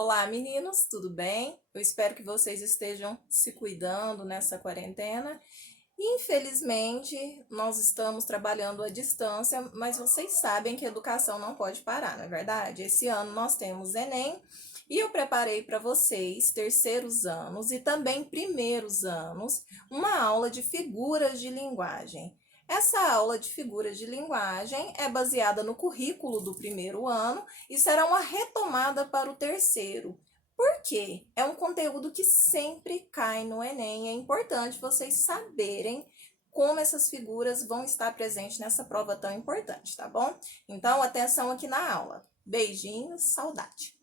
Olá, meninos, tudo bem? Eu espero que vocês estejam se cuidando nessa quarentena. Infelizmente, nós estamos trabalhando à distância, mas vocês sabem que a educação não pode parar, não é verdade? Esse ano nós temos Enem e eu preparei para vocês, terceiros anos e também primeiros anos, uma aula de figuras de linguagem. Essa aula de figuras de linguagem é baseada no currículo do primeiro ano e será uma retomada para o terceiro. Por quê? É um conteúdo que sempre cai no Enem. É importante vocês saberem como essas figuras vão estar presentes nessa prova tão importante, tá bom? Então, atenção aqui na aula. Beijinhos, saudade.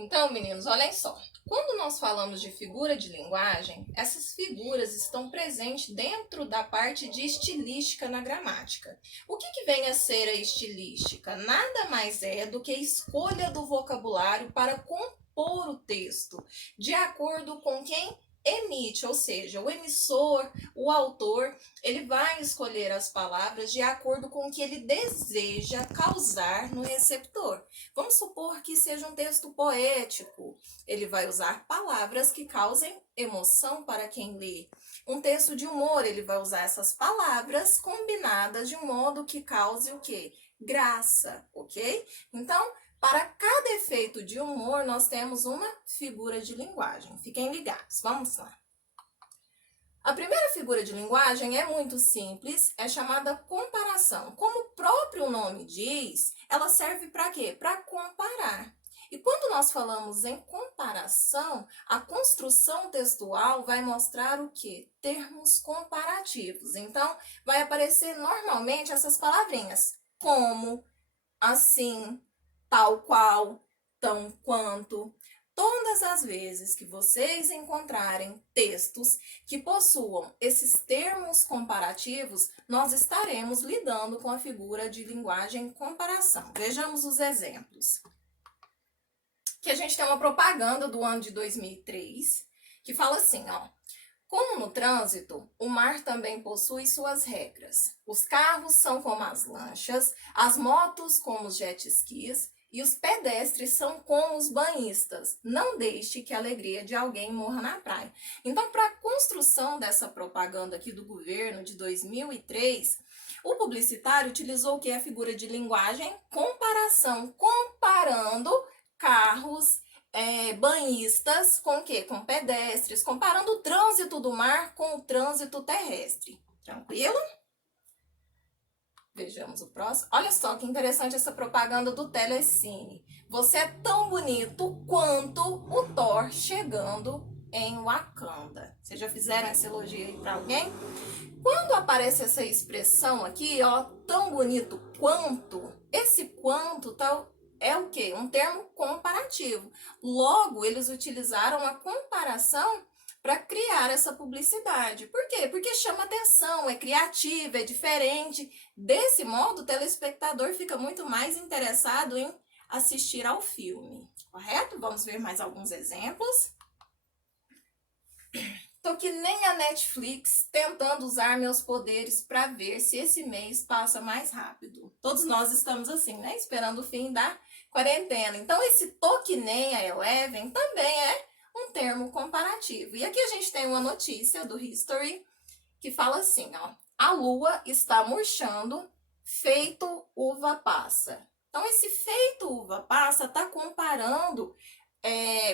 Então, meninos, olhem só. Quando nós falamos de figura de linguagem, essas figuras estão presentes dentro da parte de estilística na gramática. O que vem a ser a estilística? Nada mais é do que a escolha do vocabulário para compor o texto, de acordo com quem emite, ou seja, o emissor, o autor, ele vai escolher as palavras de acordo com o que ele deseja causar no receptor. Vamos supor que seja um texto poético. Ele vai usar palavras que causem emoção para quem lê. Um texto de humor, ele vai usar essas palavras combinadas de um modo que cause o quê? Graça, ok? Então, para cada efeito de humor, nós temos uma figura de linguagem. Fiquem ligados, vamos lá. A primeira figura de linguagem é muito simples, é chamada comparação. Como o próprio nome diz, ela serve para quê? Para comparar. E quando nós falamos em comparação, a construção textual vai mostrar o quê? Termos comparativos. Então, vai aparecer normalmente essas palavrinhas, como, assim, tal qual, tão quanto. Todas as vezes que vocês encontrarem textos que possuam esses termos comparativos, nós estaremos lidando com a figura de linguagem comparação. Vejamos os exemplos. Que a gente tem uma propaganda do ano de 2003 que fala assim, ó. Como no trânsito, o mar também possui suas regras. Os carros são como as lanchas, as motos como os jet skis e os pedestres são como os banhistas. Não deixe que a alegria de alguém morra na praia. Então, para a construção dessa propaganda aqui do governo de 2003, o publicitário utilizou o que é a figura de linguagem comparação, comparando carros, banhistas com o quê? Com pedestres, comparando o trânsito do mar com o trânsito terrestre. Tranquilo? Vejamos o próximo. Olha só que interessante essa propaganda do Telecine. Você é tão bonito quanto o Thor chegando em Wakanda. Vocês já fizeram esse elogio aí para alguém? Quando aparece essa expressão aqui, ó, tão bonito quanto, esse quanto tal é o quê? Um termo comparativo. Logo, eles utilizaram a comparação para criar essa publicidade. Por quê? Porque chama atenção, é criativo, é diferente. Desse modo, o telespectador fica muito mais interessado em assistir ao filme, correto? Vamos ver mais alguns exemplos. Tô que nem a Netflix tentando usar meus poderes para ver se esse mês passa mais rápido. Todos nós estamos assim, né? Esperando o fim da quarentena. Então, esse tô que nem a Eleven também é um termo comparativo. E aqui a gente tem uma notícia do History que fala assim, ó. A lua está murchando, feito uva passa. Então, esse feito uva passa está comparando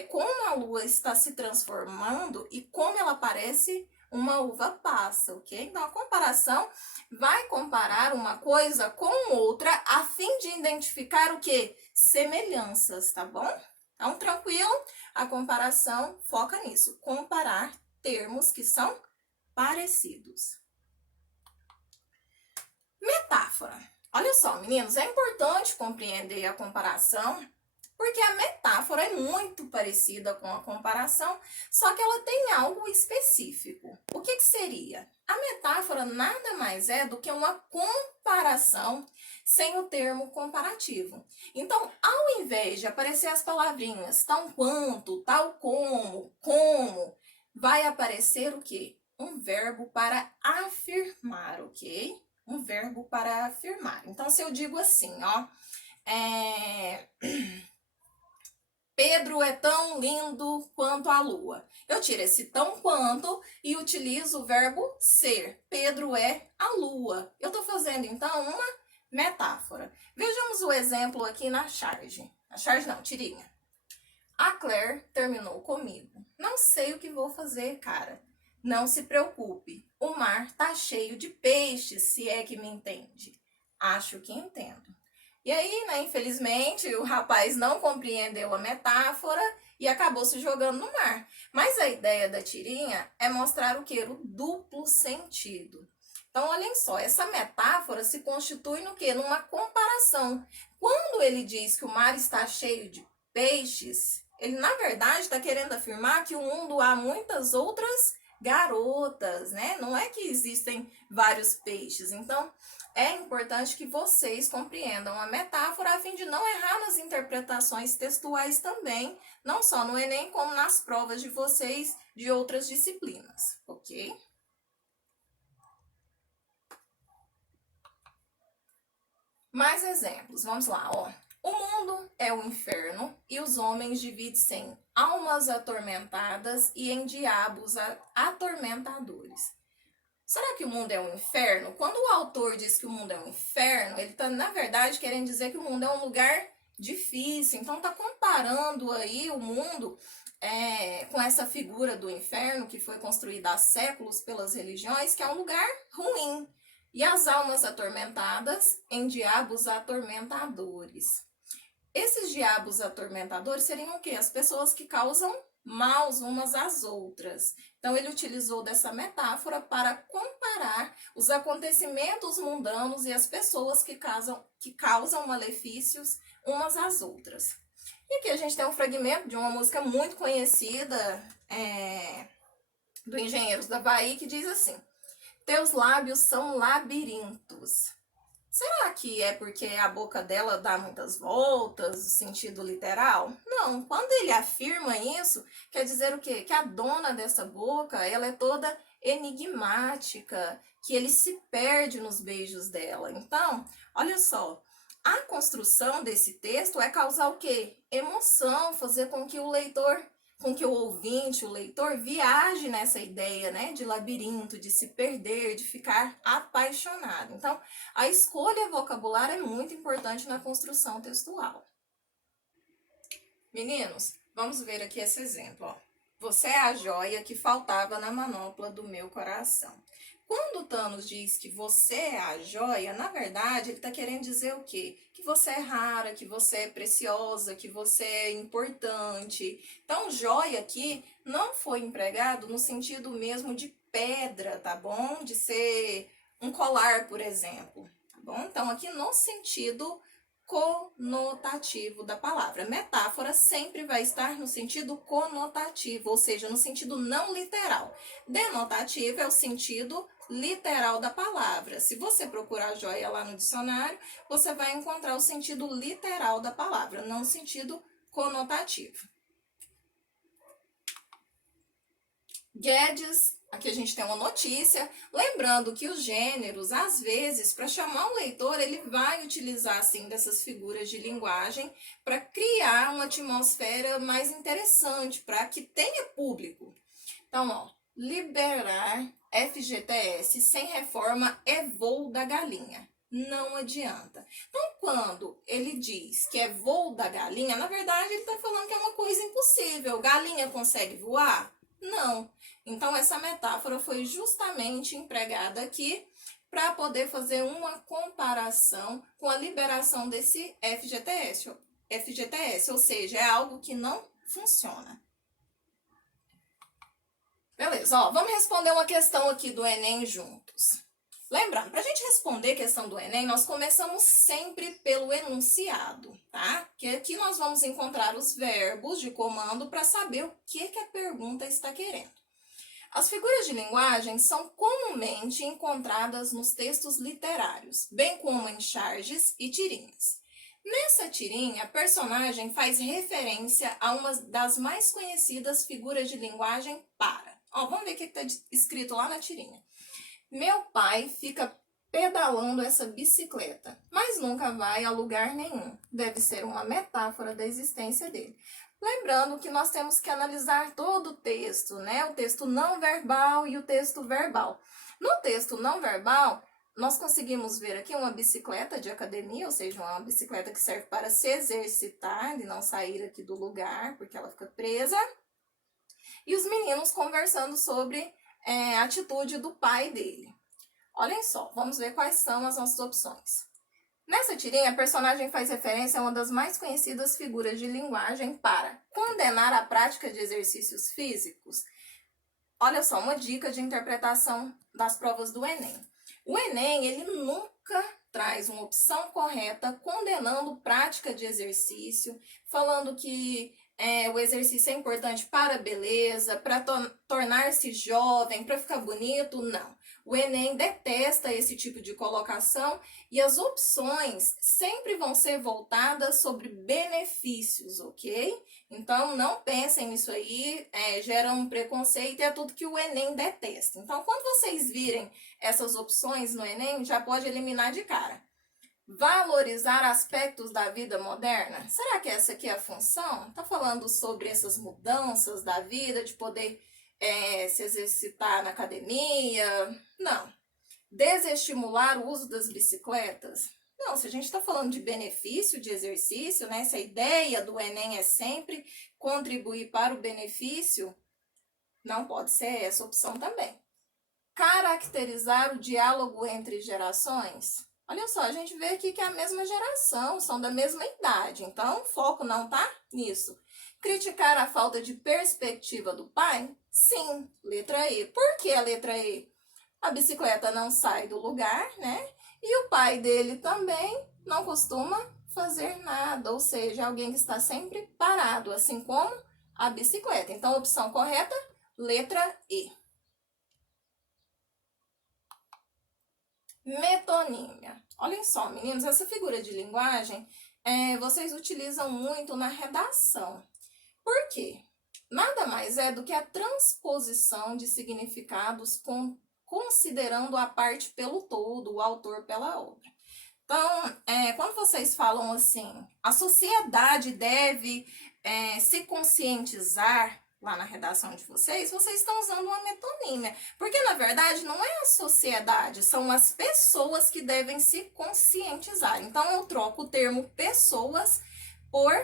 como a lua está se transformando e como ela parece uma uva passa, ok? Então, a comparação vai comparar uma coisa com outra a fim de identificar o quê? Semelhanças, tá bom? Então, tranquilo? A comparação foca nisso, comparar termos que são parecidos. Metáfora. Olha só, meninos, é importante compreender a comparação, porque a metáfora é muito parecida com a comparação, só que ela tem algo específico. O que seria? A metáfora nada mais é do que uma comparação sem o termo comparativo. Então, ao invés de aparecer as palavrinhas tão quanto, tal como, vai aparecer o quê? Um verbo para afirmar, ok? Um verbo para afirmar. Então, se eu digo assim, ó, Pedro é tão lindo quanto a lua. Eu tiro esse tão quanto e utilizo o verbo ser. Pedro é a lua. Eu estou fazendo então uma metáfora. Vejamos o exemplo aqui na charge. A charge não, tirinha. A Claire terminou comigo. Não sei o que vou fazer, cara. Não se preocupe. O mar tá cheio de peixes, se é que me entende. Acho que entendo. E aí, né, infelizmente, o rapaz não compreendeu a metáfora e acabou se jogando no mar. Mas a ideia da tirinha é mostrar o quê? O duplo sentido. Então, olhem só, essa metáfora se constitui no quê? Numa comparação. Quando ele diz que o mar está cheio de peixes, ele na verdade está querendo afirmar que o mundo há muitas outras garotas, né? Não é que existem vários peixes. Então, é importante que vocês compreendam a metáfora a fim de não errar nas interpretações textuais também, não só no Enem, como nas provas de vocês de outras disciplinas, ok? Mais exemplos, vamos lá, ó. O mundo é o inferno e os homens dividem-se em almas atormentadas e em diabos atormentadores. Será que o mundo é um inferno? Quando o autor diz que o mundo é um inferno, ele está, na verdade, querendo dizer que o mundo é um lugar difícil. Então, está comparando aí o mundo com essa figura do inferno que foi construída há séculos pelas religiões, que é um lugar ruim. E as almas atormentadas em diabos atormentadores. Esses diabos atormentadores seriam o quê? As pessoas que causam maus umas às outras. Então, ele utilizou dessa metáfora para comparar os acontecimentos mundanos e as pessoas que causam malefícios umas às outras. E aqui a gente tem um fragmento de uma música muito conhecida do Engenheiros da Bahia, que diz assim: teus lábios são labirintos. Será que é porque a boca dela dá muitas voltas, no sentido literal? Não, quando ele afirma isso, quer dizer o quê? Que a dona dessa boca, ela é toda enigmática, que ele se perde nos beijos dela. Então, olha só, a construção desse texto é causar o quê? Emoção, fazer com que o leitor, com que o ouvinte, o leitor, viaje nessa ideia, né, de labirinto, de se perder, de ficar apaixonado. Então, a escolha vocabular é muito importante na construção textual. Meninos, vamos ver aqui esse exemplo, ó. Você é a joia que faltava na manopla do meu coração. Quando o Thanos diz que você é a joia, na verdade, ele está querendo dizer o quê? Que você é rara, que você é preciosa, que você é importante. Então, joia aqui não foi empregado no sentido mesmo de pedra, tá bom? De ser um colar, por exemplo, tá bom? Então, aqui no sentido conotativo da palavra. Metáfora sempre vai estar no sentido conotativo, ou seja, no sentido não literal. Denotativo é o sentido literal da palavra. Se você procurar joia lá no dicionário, você vai encontrar o sentido literal da palavra, não o sentido conotativo. Guedes, aqui a gente tem uma notícia, lembrando que os gêneros, às vezes, para chamar um leitor, ele vai utilizar, assim, dessas figuras de linguagem para criar uma atmosfera mais interessante, para que tenha público. Então, ó, liberar FGTS sem reforma é voo da galinha. Não adianta. Então, quando ele diz que é voo da galinha, na verdade ele está falando que é uma coisa impossível. Galinha consegue voar? Não. Então, essa metáfora foi justamente empregada aqui para poder fazer uma comparação com a liberação desse FGTS, ou seja, é algo que não funciona. Beleza, ó, vamos responder uma questão aqui do Enem juntos. Lembrando, para a gente responder a questão do Enem, nós começamos sempre pelo enunciado, tá? Que aqui nós vamos encontrar os verbos de comando para saber o que a pergunta está querendo. As figuras de linguagem são comumente encontradas nos textos literários, bem como em charges e tirinhas. Nessa tirinha, a personagem faz referência a uma das mais conhecidas figuras de linguagem para. Ó, vamos ver o que está escrito lá na tirinha. Meu pai fica pedalando essa bicicleta, mas nunca vai a lugar nenhum. Deve ser uma metáfora da existência dele. Lembrando que nós temos que analisar todo o texto, né? O texto não verbal e o texto verbal. No texto não verbal, nós conseguimos ver aqui uma bicicleta de academia, ou seja, uma bicicleta que serve para se exercitar e não sair aqui do lugar, porque ela fica presa. E os meninos conversando sobre a atitude do pai dele. Olhem só, vamos ver quais são as nossas opções. Nessa tirinha, a personagem faz referência a uma das mais conhecidas figuras de linguagem para condenar a prática de exercícios físicos. Olha só, uma dica de interpretação das provas do Enem. O Enem, ele nunca traz uma opção correta condenando prática de exercício, falando que o exercício é importante para a beleza, para tornar-se jovem, para ficar bonito, não. O Enem detesta esse tipo de colocação e as opções sempre vão ser voltadas sobre benefícios, ok? Então, não pensem nisso aí, gera um preconceito e é tudo que o Enem detesta. Então, quando vocês virem essas opções no Enem, já pode eliminar de cara. Valorizar aspectos da vida moderna? Será que essa aqui é a função? Está falando sobre essas mudanças da vida, de poder se exercitar na academia? Não. Desestimular o uso das bicicletas? Não, se a gente está falando de benefício de exercício, né? Se a ideia do Enem é sempre contribuir para o benefício, não pode ser essa opção também. Caracterizar o diálogo entre gerações? Olha só, a gente vê aqui que é a mesma geração, são da mesma idade, então o foco não tá nisso. Criticar a falta de perspectiva do pai? Sim, letra E. Por que a letra E? A bicicleta não sai do lugar, né? E o pai dele também não costuma fazer nada, ou seja, alguém que está sempre parado, assim como a bicicleta. Então, opção correta, letra E. Metonímia. Olhem só, meninos, essa figura de linguagem vocês utilizam muito na redação. Por quê? Nada mais é do que a transposição de significados considerando a parte pelo todo, o autor pela obra. Então, quando vocês falam assim, a sociedade deve se conscientizar lá na redação de vocês estão usando uma metonímia. Porque, na verdade, não é a sociedade, são as pessoas que devem se conscientizar. Então, eu troco o termo pessoas por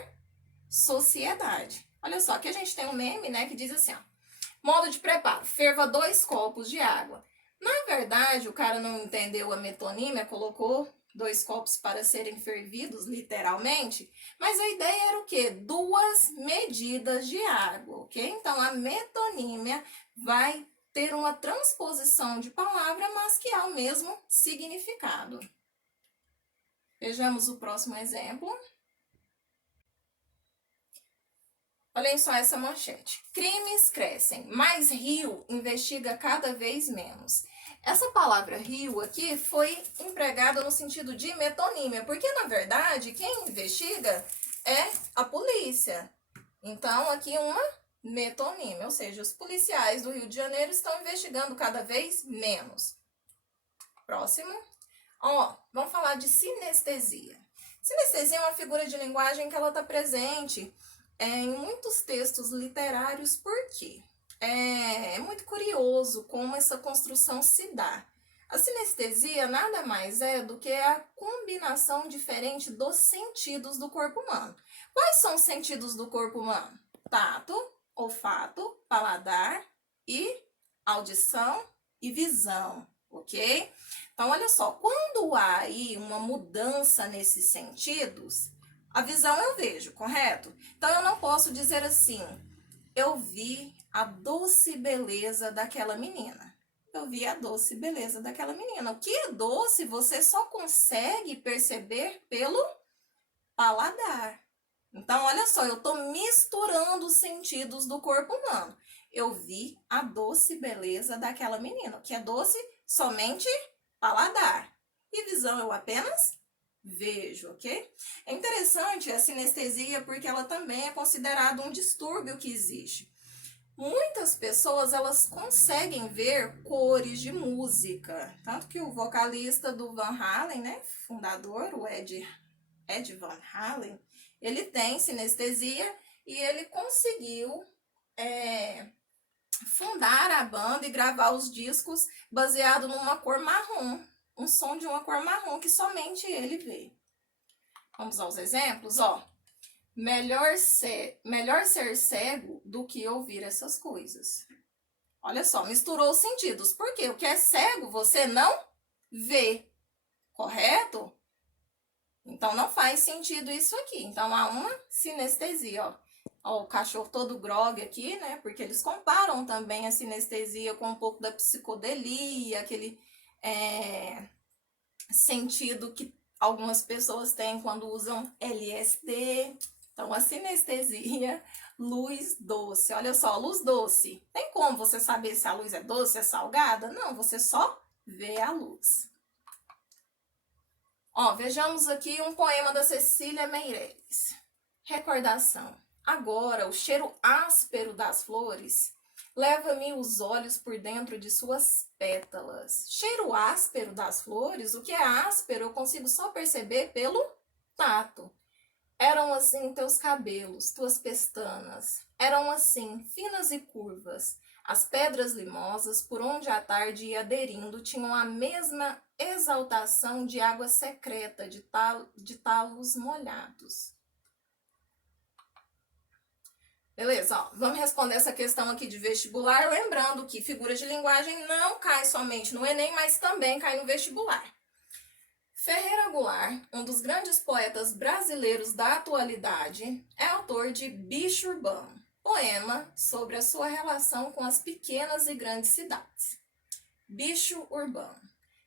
sociedade. Olha só, aqui a gente tem um meme, né, que diz assim, ó, modo de preparo, ferva 2 copos de água. Na verdade, o cara não entendeu a metonímia, colocou 2 copos para serem fervidos, literalmente, mas a ideia era o quê? 2 medidas de água, ok? Então, a metonímia vai ter uma transposição de palavra, mas que é o mesmo significado. Vejamos o próximo exemplo. Olhem só essa manchete. Crimes crescem, mas Rio investiga cada vez menos. Essa palavra Rio aqui foi empregada no sentido de metonímia, porque na verdade quem investiga é a polícia. Então aqui uma metonímia, ou seja, os policiais do Rio de Janeiro estão investigando cada vez menos. Próximo. Vamos falar de sinestesia. Sinestesia é uma figura de linguagem que ela está presente em muitos textos literários, por quê? É muito curioso como essa construção se dá. A sinestesia nada mais é do que a combinação diferente dos sentidos do corpo humano. Quais são os sentidos do corpo humano? Tato, olfato, paladar e audição e visão, ok? Então, olha só, quando há aí uma mudança nesses sentidos, a visão eu vejo, correto? Então, eu não posso dizer assim, eu vi a doce beleza daquela menina. Eu vi a doce beleza daquela menina. O que é doce, você só consegue perceber pelo paladar. Então, olha só, eu estou misturando os sentidos do corpo humano. Eu vi a doce beleza daquela menina. O que é doce? Somente paladar. E visão eu apenas vejo, ok? É interessante a sinestesia porque ela também é considerada um distúrbio que existe. Muitas pessoas, elas conseguem ver cores de música. Tanto que o vocalista do Van Halen, né, fundador, o Ed Van Halen, ele tem sinestesia e ele conseguiu fundar a banda e gravar os discos baseado numa cor marrom, um som de uma cor marrom que somente ele vê. Vamos aos exemplos, ó. Melhor ser cego do que ouvir essas coisas. Olha só, misturou os sentidos. Por quê? O que é cego você não vê, correto? Então não faz sentido isso aqui. Então há uma sinestesia, ó. Ó, o cachorro todo grogue aqui, né? Porque eles comparam também a sinestesia com um pouco da psicodelia, aquele sentido que algumas pessoas têm quando usam LSD. Então, a sinestesia, luz doce. Olha só, luz doce. Tem como você saber se a luz é doce, é salgada? Não, você só vê a luz. Ó, vejamos aqui um poema da Cecília Meirelles. Recordação. Agora, o cheiro áspero das flores leva-me os olhos por dentro de suas pétalas. Cheiro áspero das flores? O que é áspero eu consigo só perceber pelo tato. Eram assim teus cabelos, tuas pestanas. Eram assim, finas e curvas. As pedras limosas, por onde a tarde ia aderindo, tinham a mesma exaltação de água secreta, de talos molhados. Beleza, ó, vamos responder essa questão aqui de vestibular, lembrando que figuras de linguagem não cai somente no Enem, mas também cai no vestibular. Ferreira Goulart, um dos grandes poetas brasileiros da atualidade, é autor de Bicho Urbano, poema sobre a sua relação com as pequenas e grandes cidades. Bicho urbano.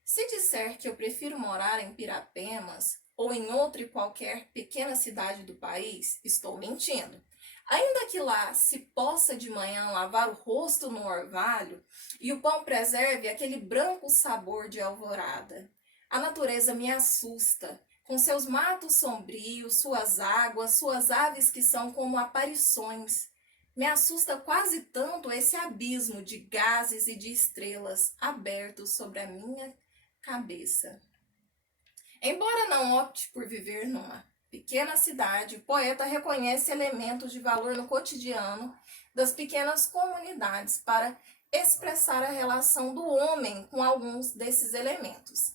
Se disser que eu prefiro morar em Pirapemas ou em outra e qualquer pequena cidade do país, estou mentindo. Ainda que lá se possa de manhã lavar o rosto no orvalho e o pão preserve aquele branco sabor de alvorada. A natureza me assusta, com seus matos sombrios, suas águas, suas aves que são como aparições. Me assusta quase tanto esse abismo de gases e de estrelas abertos sobre a minha cabeça. Embora não opte por viver numa pequena cidade, o poeta reconhece elementos de valor no cotidiano das pequenas comunidades para expressar a relação do homem com alguns desses elementos.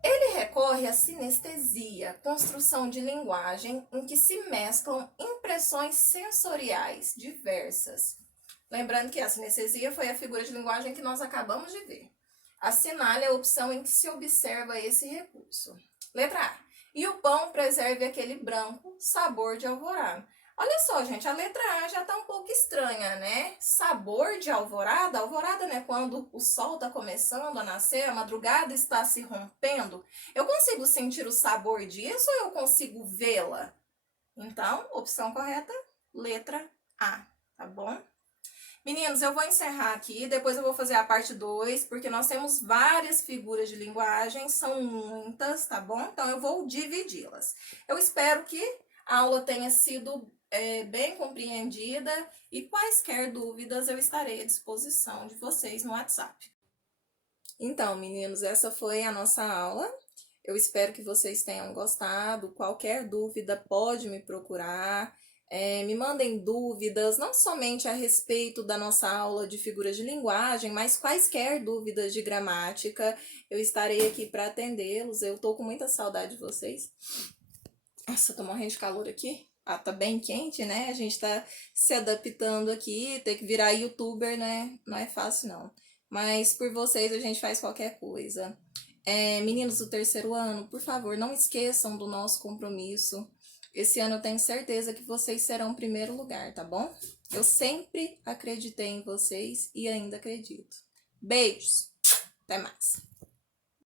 Ele recorre à sinestesia, construção de linguagem em que se mesclam impressões sensoriais diversas. Lembrando que a sinestesia foi a figura de linguagem que nós acabamos de ver. Assinale a opção em que se observa esse recurso. Letra A. E o pão preserve aquele branco sabor de alvorada. Olha só, gente, a letra A já está um pouco estranha, né? Sabor de alvorada. Alvorada, né? Quando o sol está começando a nascer, a madrugada está se rompendo. Eu consigo sentir o sabor disso ou eu consigo vê-la? Então, opção correta, letra A, tá bom? Meninos, eu vou encerrar aqui, depois eu vou fazer a parte 2, porque nós temos várias figuras de linguagem, são muitas, tá bom? Então, eu vou dividi-las. Eu espero que a aula tenha sido bem compreendida e quaisquer dúvidas eu estarei à disposição de vocês no WhatsApp. Então, meninos, essa foi a nossa aula. Eu espero que vocês tenham gostado. Qualquer dúvida pode me procurar. Me mandem dúvidas, não somente a respeito da nossa aula de figuras de linguagem, mas quaisquer dúvidas de gramática, eu estarei aqui para atendê-los. Eu tô com muita saudade de vocês. Nossa, tô morrendo de calor aqui. Ah, tá bem quente, né? A gente tá se adaptando aqui, ter que virar youtuber, né? Não é fácil, não. Mas por vocês a gente faz qualquer coisa. Meninos do terceiro ano, por favor, não esqueçam do nosso compromisso. Esse ano eu tenho certeza que vocês serão o primeiro lugar, tá bom? Eu sempre acreditei em vocês e ainda acredito. Beijos, até mais.